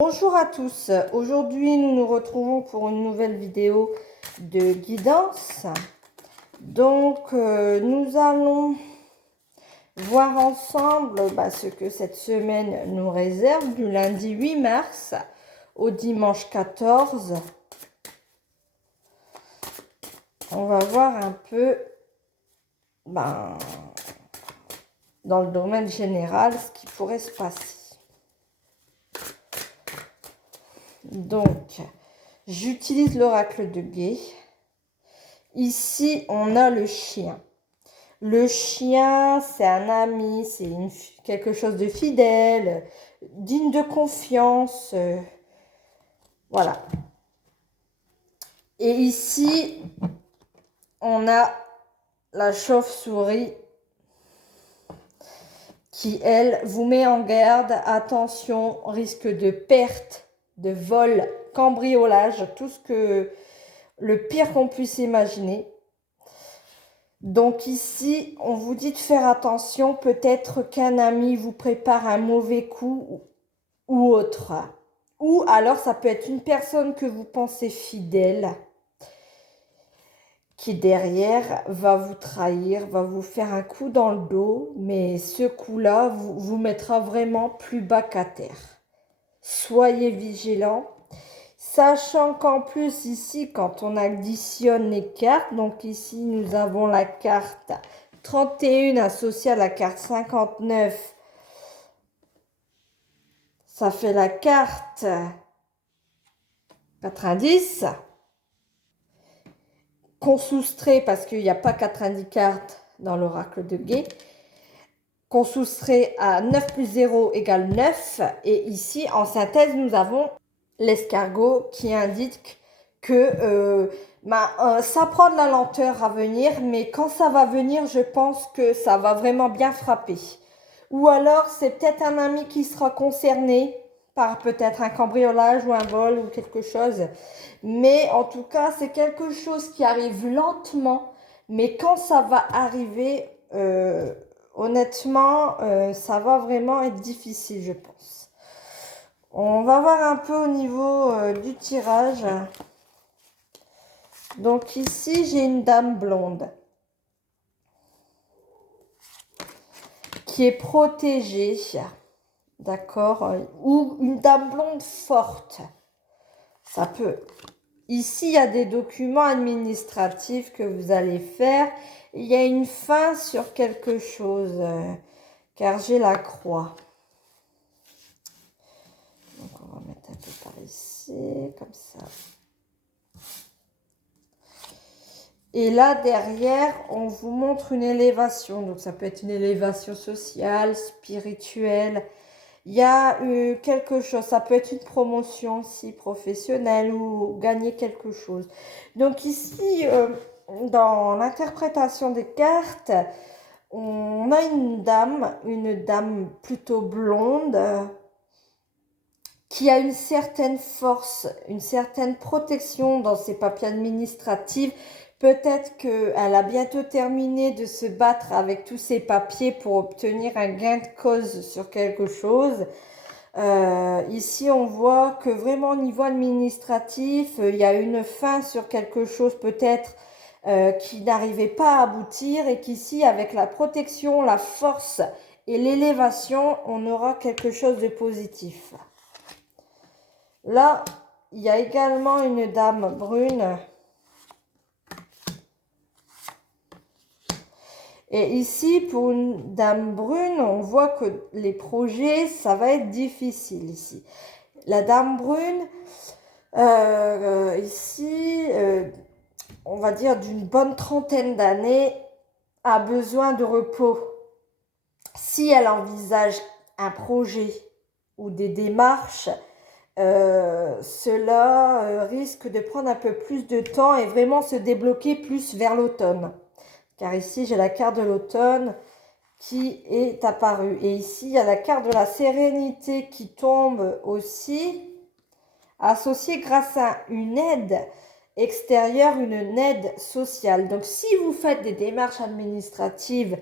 Bonjour à tous, aujourd'hui nous nous retrouvons pour une nouvelle vidéo de guidance. Donc nous allons voir ensemble ce que cette semaine nous réserve du lundi 8 mars au dimanche 14. On va voir un peu dans le domaine général ce qui pourrait se passer. Donc, j'utilise l'oracle de Gué. Ici, on a le chien. Le chien, c'est un ami, c'est quelque chose de fidèle, digne de confiance. Voilà. Et ici, on a la chauve-souris qui, elle, vous met en garde. Attention, risque de perte, de vol, cambriolage, tout ce que le pire qu'on puisse imaginer. Donc ici, on vous dit de faire attention, peut-être qu'un ami vous prépare un mauvais coup ou autre. Ou alors ça peut être une personne que vous pensez fidèle qui derrière va vous trahir, va vous faire un coup dans le dos, mais ce coup-là vous mettra vraiment plus bas qu'à terre. Soyez vigilants. Sachant qu'en plus ici, quand on additionne les cartes, donc ici nous avons la carte 31 associée à la carte 59, ça fait la carte 90, qu'on soustrait, parce qu'il n'y a pas 90 cartes dans l'oracle de Gué, qu'on soustrait à 9 plus 0 égale 9, et ici en synthèse nous avons l'escargot qui indique que ça prend de la lenteur à venir, mais quand ça va venir, je pense que ça va vraiment bien frapper. Ou alors, c'est peut-être un ami qui sera concerné par peut-être un cambriolage ou un vol ou quelque chose. Mais en tout cas, c'est quelque chose qui arrive lentement, mais quand ça va arriver, honnêtement, ça va vraiment être difficile, je pense. On va voir un peu au niveau du tirage. Donc ici, j'ai une dame blonde qui est protégée, d'accord, ou une dame blonde forte. Ça peut. Ici, il y a des documents administratifs que vous allez faire. Il y a une fin sur quelque chose, car j'ai la croix. Donc, on va mettre un peu par ici, comme ça. Et là, derrière, on vous montre une élévation. Donc, ça peut être une élévation sociale, spirituelle. Il y a quelque chose. Ça peut être une promotion aussi professionnelle ou gagner quelque chose. Donc, ici, dans l'interprétation des cartes, on a une dame plutôt blonde, qui a une certaine force, une certaine protection dans ses papiers administratifs. Peut-être qu'elle a bientôt terminé de se battre avec tous ses papiers pour obtenir un gain de cause sur quelque chose. Ici, on voit que vraiment au niveau administratif, il y a une fin sur quelque chose peut-être qui n'arrivait pas à aboutir et qu'ici, avec la protection, la force et l'élévation, on aura quelque chose de positif. Là, il y a également une dame brune. Et ici, pour une dame brune, on voit que les projets, ça va être difficile ici. La dame brune, ici, on va dire d'une bonne trentaine d'années, a besoin de repos. Si elle envisage un projet ou des démarches, cela risque de prendre un peu plus de temps et vraiment se débloquer plus vers l'automne. Car ici, j'ai la carte de l'automne qui est apparue. Et ici, il y a la carte de la sérénité qui tombe aussi, associée grâce à une aide extérieure, une aide sociale. Donc, si vous faites des démarches administratives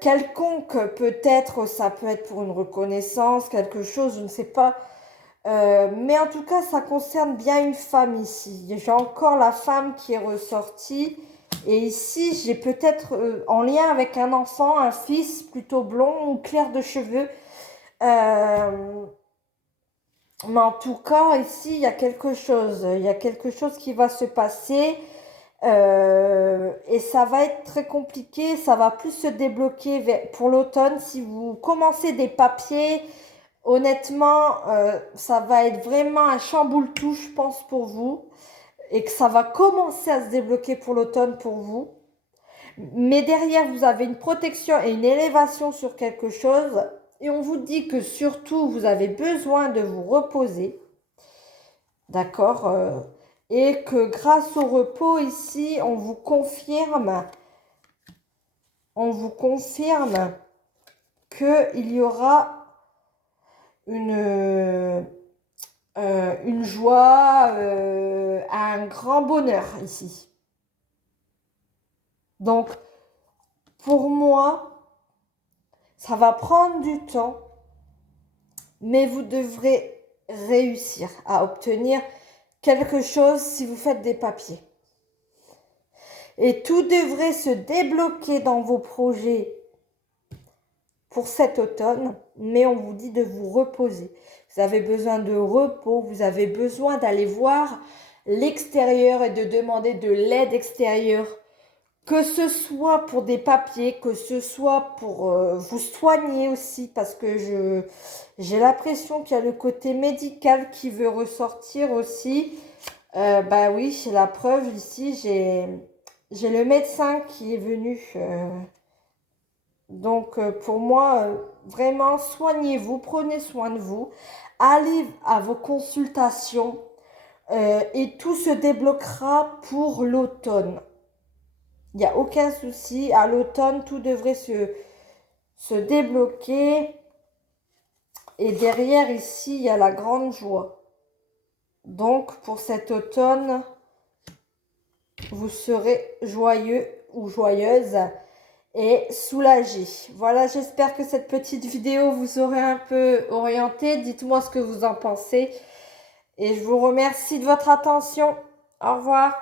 quelconques, peut-être, ça peut être pour une reconnaissance, quelque chose, je ne sais pas, Mais en tout cas, ça concerne bien une femme ici. J'ai encore la femme qui est ressortie. Et ici, j'ai peut-être en lien avec un enfant, un fils plutôt blond ou clair de cheveux. Mais en tout cas, ici, il y a quelque chose. Il y a quelque chose qui va se passer. Et ça va être très compliqué. Ça va plus se débloquer pour l'automne. Si vous commencez des papiers, honnêtement, ça va être vraiment un chamboule-tout, je pense, pour vous. Et que ça va commencer à se débloquer pour l'automne pour vous. Mais derrière, vous avez une protection et une élévation sur quelque chose. Et on vous dit que surtout, vous avez besoin de vous reposer. D'accord et que grâce au repos ici, on vous confirme qu'il y aura une joie, un grand bonheur ici. Donc, pour moi, ça va prendre du temps, mais vous devrez réussir à obtenir quelque chose si vous faites des papiers. Et tout devrait se débloquer dans vos projets pour cet automne, mais on vous dit de vous reposer. Vous avez besoin de repos, vous avez besoin d'aller voir l'extérieur et de demander de l'aide extérieure, que ce soit pour des papiers, que ce soit pour vous soigner aussi, parce que j'ai l'impression qu'il y a le côté médical qui veut ressortir aussi. Bah oui, c'est la preuve ici, j'ai le médecin qui est venu. Donc pour moi, vraiment, soignez-vous, prenez soin de vous, allez à vos consultations et tout se débloquera pour l'automne. Il n'y a aucun souci, à l'automne, tout devrait se débloquer. Et derrière ici, il y a la grande joie. Donc pour cet automne, vous serez joyeux ou joyeuse et soulagé. Voilà, j'espère que cette petite vidéo vous aura un peu orienté. Dites-moi ce que vous en pensez. Et je vous remercie de votre attention. Au revoir.